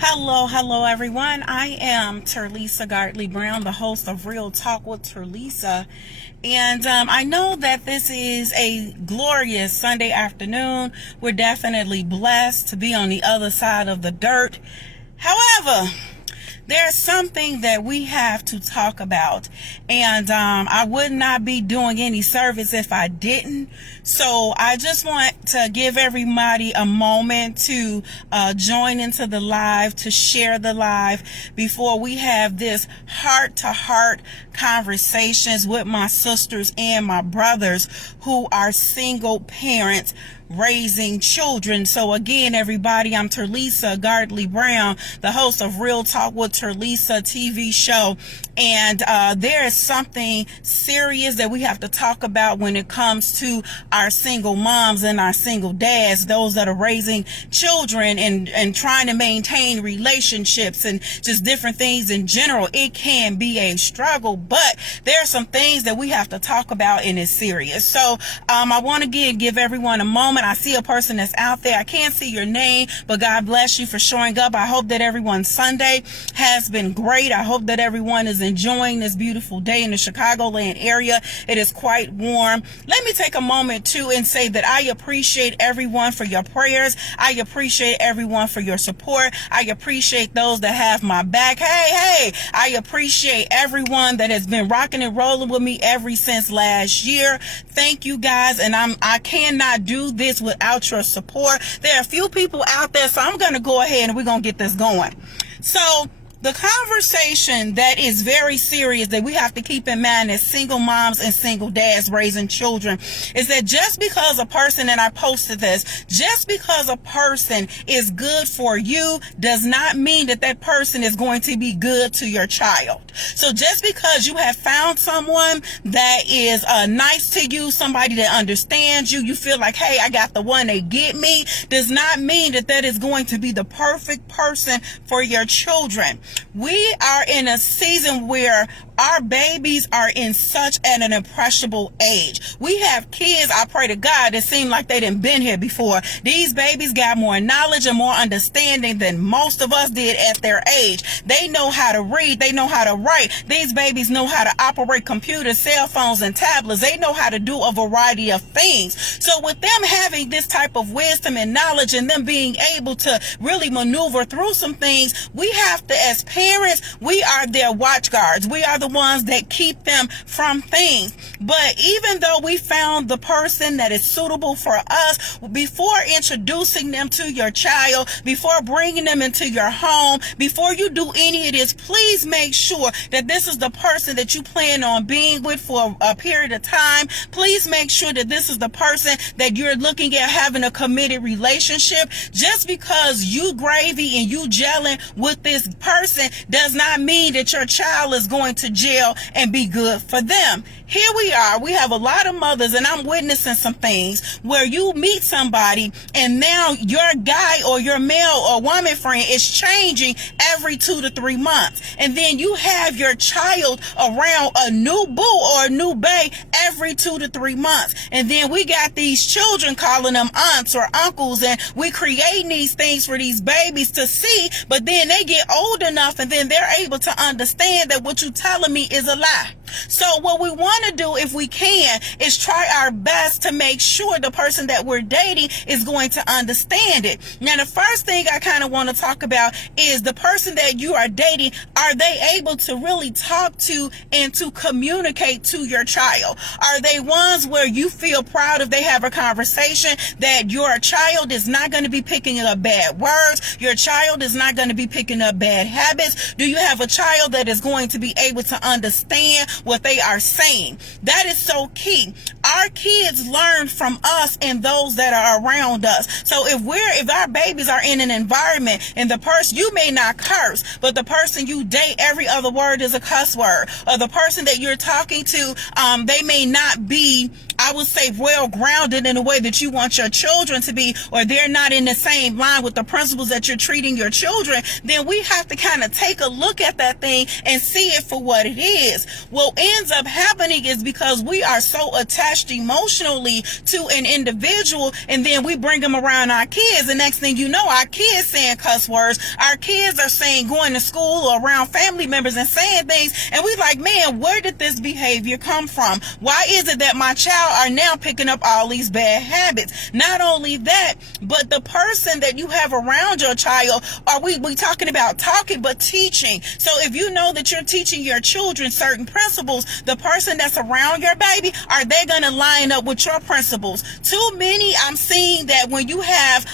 Hello everyone. I am Terlisa Gardley-Brown, the host of Real Talk with Terlisa. And I know that this is a glorious Sunday afternoon. We're definitely blessed to be on the other side of the dirt. However, there's something that we have to talk about, and I would not be doing any service if I didn't. So I just want to give everybody a moment to join into the live, to share the live before we have this heart-to-heart conversations with my sisters and my brothers who are single parents raising children. So again, everybody, I'm Terlisa Gardley-Brown, the host of Real Talk with Terlisa TV show. And there is something serious that we have to talk about when it comes to our single moms and our single dads, those that are raising children and trying to maintain relationships and just different things in general. It can be a struggle, but there are some things that we have to talk about, and it's serious. So I want to give everyone a moment. I see a person that's out there. I can't see your name, but God bless you for showing up. I hope that everyone's Sunday has been great. I hope that everyone is enjoying this beautiful day in the Chicagoland area. It is quite warm. Let me take a moment too and say that I appreciate everyone for your prayers. I appreciate everyone for your support. I appreciate those that have my back. Hey, I appreciate everyone that has been rocking and rolling with me ever since last year. Thank you guys, and I cannot do this without your support. There are a few people out there, so I'm going to go ahead and we're going to get this going. So the conversation that is very serious that we have to keep in mind as single moms and single dads raising children is that just because a person, and I posted this, just because a person is good for you does not mean that that person is going to be good to your child. So just because you have found someone that is nice to you, somebody that understands you, you feel like, hey, I got the one that get me, does not mean that that is going to be the perfect person for your children. We are in a season where our babies are in such an impressionable age. We have kids, I pray to God, that seem like they done been here before. These babies got more knowledge and more understanding than most of us did at their age. They know how to read. They know how to write. These babies know how to operate computers, cell phones, and tablets. They know how to do a variety of things. So with them having this type of wisdom and knowledge and them being able to really maneuver through some things, we have to, as parents, we are their watch guards. We are the ones that keep them from things. But even though we found the person that is suitable for us, before introducing them to your child, before bringing them into your home, before you do any of this, please make sure that this is the person that you plan on being with for a period of time. Please make sure that this is the person that you're looking at having a committed relationship. Just because you gravy and you gelling with this person does not mean that your child is going to jail and be good for them. Here we are. We have a lot of mothers, and I'm witnessing some things where you meet somebody and now your guy or your male or woman friend is changing every 2 to 3 months. And then you have your child around a new boo or a new bae every 2 to 3 months. And then we got these children calling them aunts or uncles, and we creating these things for these babies to see, but then they get old enough and then they're able to understand that what you're telling me is a lie. So what we want to do, if we can, is try our best to make sure the person that we're dating is going to understand it. Now, the first thing I kind of want to talk about is the person that you are dating. Are they able to really talk to and to communicate to your child? Are they ones where you feel proud if they have a conversation that your child is not going to be picking up bad words? Your child is not going to be picking up bad habits? Do you have a child that is going to be able to understand what they are saying? That is so key. Our kids learn from us and those that are around us. So if our babies are in an environment and the person, you may not curse, but the person you date, every other word is a cuss word, or the person that you're talking to, they may not be I would say, well grounded in the way that you want your children to be, or they're not in the same line with the principles that you're treating your children, then we have to kind of take a look at that thing and see it for what it is. What ends up happening is because we are so attached emotionally to an individual, and then we bring them around our kids. The next thing you know, our kids saying cuss words. Our kids are saying, going to school or around family members and saying things, and we like, man, where did this behavior come from? Why is it that my child are now picking up all these bad habits? Not only that, but the person that you have around your child, are we talking about talking, but teaching. So if you know that you're teaching your children certain principles, the person that's around your baby, are they going to line up with your principles? Too many, I'm seeing that when you have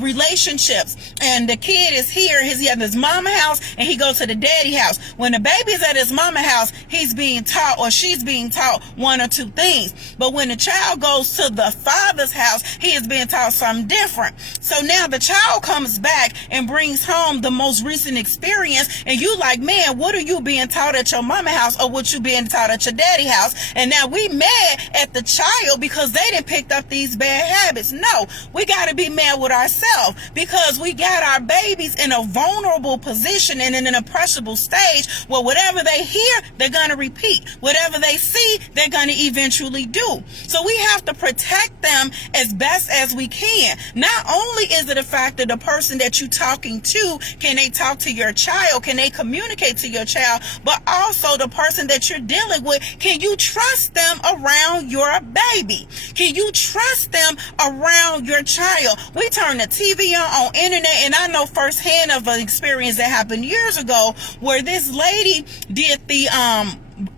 relationships and the kid is here, he's at his mama house and he goes to the daddy house. When the baby's at his mama house, he's being taught, or she's being taught, one or two things. But when the child goes to the father's house, he is being taught something different. So now the child comes back and brings home the most recent experience, and you like, man, what are you being taught at your mama house, or what you being taught at your daddy house? And now we mad at the child because they didn't pick up these bad habits. No, we got to be mad with ourselves because we got our babies in a vulnerable position and in an impressionable stage where whatever they hear, they're going to repeat. Whatever they see, they're going to eventually do. So we have to protect them as best as we can. Not only is it a fact that the person that you're talking to, can they talk to your child? Can they communicate to your child? But also the person that you're dealing with, can you trust them around your baby? Can you trust them around your child? We turn the TV on internet, and I know firsthand of an experience that happened years ago where this lady did the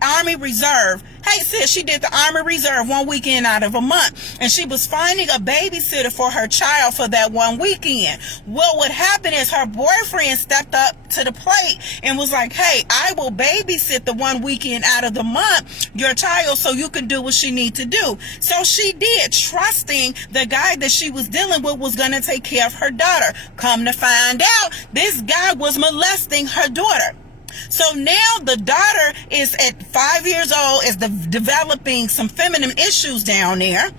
Army Reserve. Hey sis, she did the Army Reserve one weekend out of a month, and she was finding a babysitter for her child for that one weekend. Well, what happened is her boyfriend stepped up to the plate and was like, hey, I will babysit the one weekend out of the month your child so you can do what she need to do. So she did, trusting the guy that she was dealing with was going to take care of her daughter. Come to find out, this guy was molesting her daughter. So now the daughter is at 5 years old, is developing some feminine issues down there.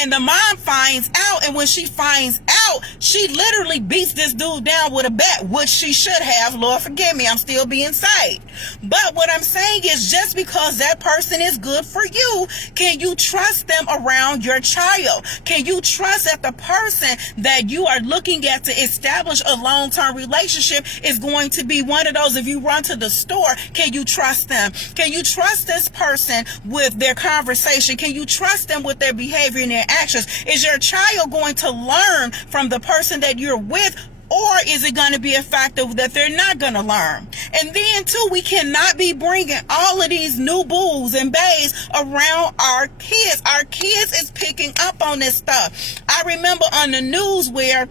And the mom finds out. And when she finds out, she literally beats this dude down with a bat, which she should have. Lord forgive me, I'm still being saved. But what I'm saying is, just because that person is good for you, can you trust them around your child? Can you trust that the person that you are looking at to establish a long-term relationship is going to be one of those? If you run to the store, can you trust them? Can you trust this person with their conversation? Can you trust them with their behavior and their actions? Is your child going to learn from the person that you're with, or is it going to be a factor that they're not going to learn? And then too, we cannot be bringing all of these new bulls and bays around our kids. Our kids is picking up on this stuff. I remember on the news where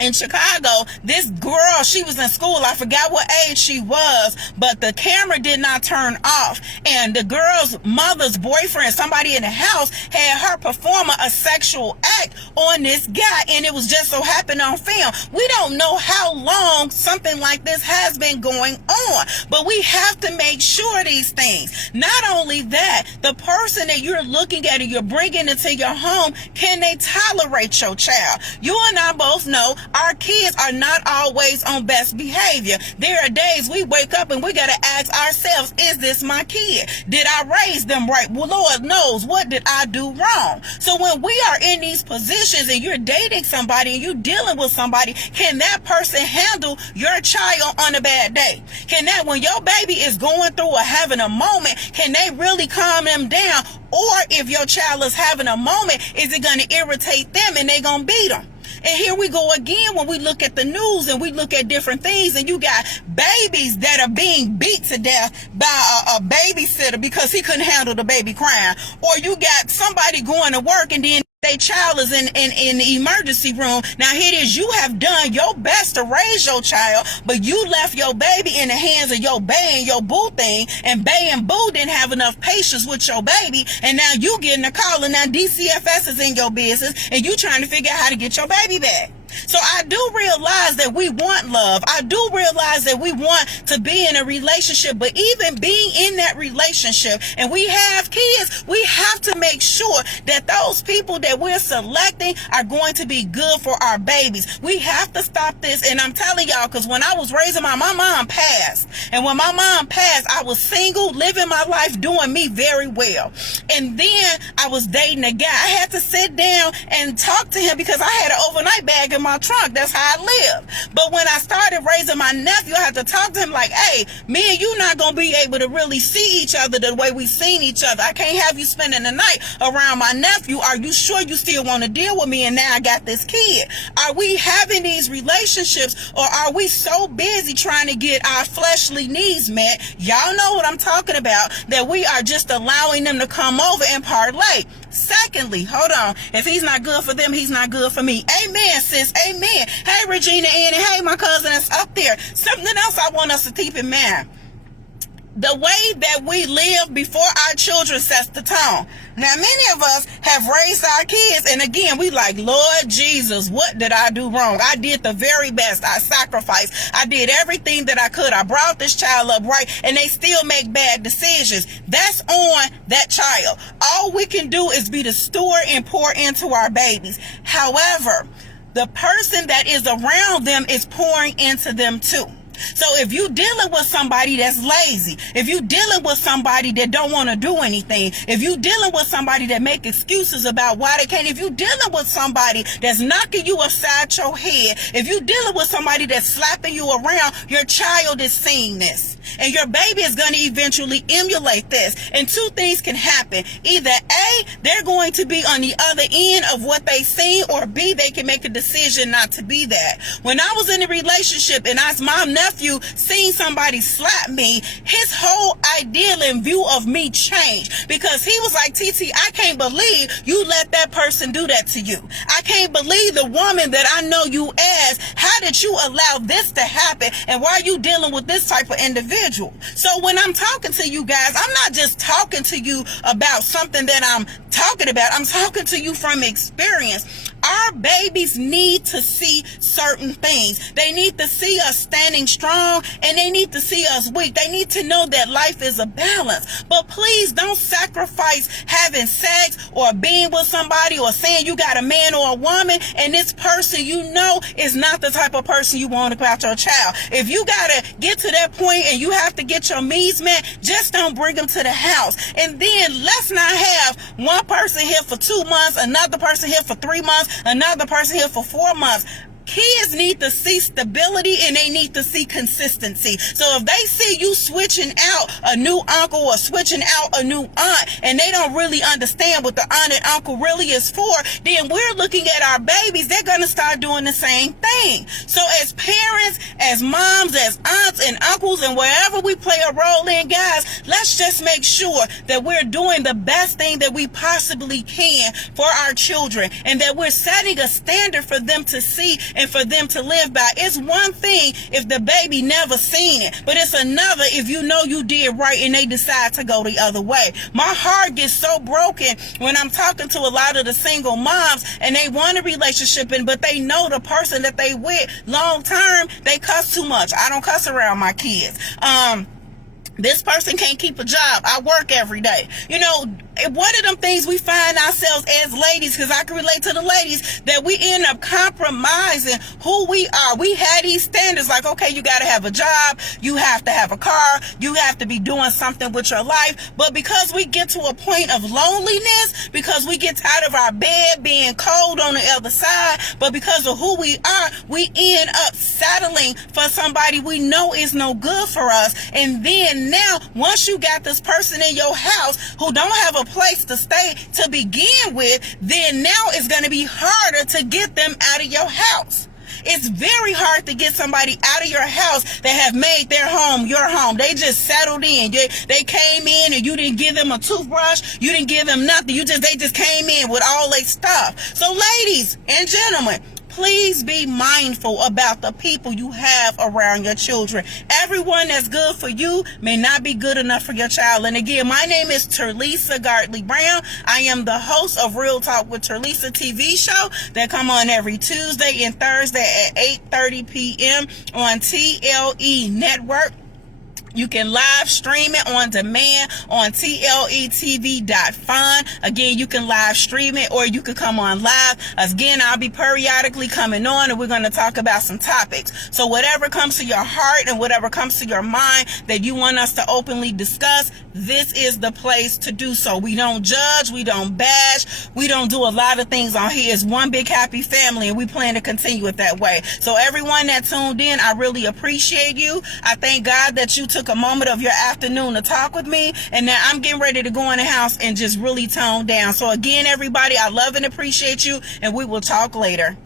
in Chicago, this girl, she was in school. I forgot what age she was, but the camera did not turn off. And the girl's mother's boyfriend, somebody in the house, had her perform a sexual act on this guy. And it was just so happened on film. We don't know how long something like this has been going on, but we have to make sure these things. Not only that, the person that you're looking at and you're bringing into your home, can they tolerate your child? You and I both know our kids are not always on best behavior. There are days we wake up and we got to ask ourselves, is this my kid? Did I raise them right? Well, Lord knows, what did I do wrong? So when we are in these positions and you're dating somebody and you're dealing with somebody, can that person handle your child on a bad day? Can that, when your baby is going through or having a moment, can they really calm them down? Or if your child is having a moment, is it going to irritate them and they going to beat them? And here we go again when we look at the news and we look at different things, and you got babies that are being beat to death by a babysitter because he couldn't handle the baby crying. Or you got somebody going to work and then their child is in the emergency room. Now here it is, you have done your best to raise your child, but you left your baby in the hands of your bae and your boo thing, and bae and boo didn't have enough patience with your baby, and now you getting a call, and now DCFS is in your business, and you trying to figure out how to get your baby back. So I do realize that we want love. I do realize that we want to be in a relationship, but even being in that relationship and we have kids, we have to make sure that those people that we're selecting are going to be good for our babies. We have to stop this. And I'm telling y'all, because when I was raising my mom passed. And when my mom passed, I was single, living my life, doing me very well. And then I was dating a guy. I had to sit down and talk to him because I had an overnight bag in my trunk. That's how I live. But when I started raising my nephew, I had to talk to him like, hey, me and you not gonna be able to really see each other the way we seen each other. I can't have you spending the night around my nephew. Are you sure you still want to deal with me? And now I got this kid. Are we having these relationships, or are we so busy trying to get our fleshly needs met? Y'all know what I'm talking about, that we are just allowing them to come over and parlay. Secondly, hold on, if he's not good for them, he's not good for me. Amen, sis. Amen. Hey, Regina Ann, and hey, my cousin that's up there. Something else I want us to keep in mind. The way that we live before our children sets the tone. Now, many of us have raised our kids, and again, we like, Lord Jesus, what did I do wrong? I did the very best. I sacrificed. I did everything that I could. I brought this child up right, and they still make bad decisions. That's on that child. All we can do is be the steward and pour into our babies. However, the person that is around them is pouring into them too. So if you dealing with somebody that's lazy, if you dealing with somebody that don't want to do anything, if you dealing with somebody that make excuses about why they can't, if you dealing with somebody that's knocking you upside your head, if you dealing with somebody that's slapping you around, your child is seeing this. And your baby is going to eventually emulate this. And two things can happen. Either A, they're going to be on the other end of what they seen, or B, they can make a decision not to be that. When I was in a relationship and my nephew seen somebody slap me, his whole ideal and view of me changed, because he was like, TT, I can't believe you let that person do that to you. I can't believe the woman that I know you as, how did you allow this to happen, and why are you dealing with this type of individual? So when I'm talking to you guys, I'm not just talking to you about something that I'm talking about. I'm talking to you from experience. Our babies need to see certain things. They need to see us standing strong, and they need to see us weak. They need to know that life is a balance. But please don't sacrifice having sex or being with somebody or saying you got a man or a woman, and this person you know is not the type of person you want about your child. If you got to get to that point and you have to get your needs met, just don't bring them to the house. And then let's not have one person here for 2 months, another person here for 3 months, another person here for 4 months. Kids need to see stability, and they need to see consistency. So if they see you switching out a new uncle or switching out a new aunt, and they don't really understand what the aunt and uncle really is for, then we're looking at our babies, they're going to start doing the same thing. So as parents, as moms, as aunts and uncles, and wherever we play a role in, guys, let's just make sure that we're doing the best thing that we possibly can for our children, and that we're setting a standard for them to see and for them to live by. It's one thing if the baby never seen it, but it's another if you know you did right and they decide to go the other way. My heart gets so broken when I'm talking to a lot of the single moms, and they want a relationship, but they know the person that they with long term, they cuss too much. I don't cuss around my kids. This person can't keep a job. I work every day. You know, one of them things we find ourselves as ladies, because I can relate to the ladies, that we end up compromising who we are. We had these standards like, okay, you got to have a job, you have to have a car, you have to be doing something with your life. But because we get to a point of loneliness, because we get tired of our bed being cold on the other side, but because of who we are, we end up settling for somebody we know is no good for us. And then now, once you got this person in your house who don't have a place to stay to begin with, then now it's going to be harder to get them out of your house. It's very hard to get somebody out of your house that have made their home your home. They just settled in. They came in and you didn't give them a toothbrush. You didn't give them nothing. They just came in with all their stuff. So ladies and gentlemen, please be mindful about the people you have around your children. Everyone that's good for you may not be good enough for your child. And again, my name is Terlisa Gardley-Brown. I am the host of Real Talk with Terlisa TV show that come on every Tuesday and Thursday at 8:30 p.m. on TLE Network. You can live stream it on demand on tletv.fun. Again, you can live stream it or you can come on live. Again, I'll be periodically coming on and we're going to talk about some topics. So whatever comes to your heart and whatever comes to your mind that you want us to openly discuss, this is the place to do so. We don't judge, we don't bash, we don't do a lot of things on here. It's one big happy family and we plan to continue it that way. So everyone that tuned in, I really appreciate you. I thank God that you took a moment of your afternoon to talk with me, and now I'm getting ready to go in the house and just really tone down. So again, everybody, I love and appreciate you, and we will talk later.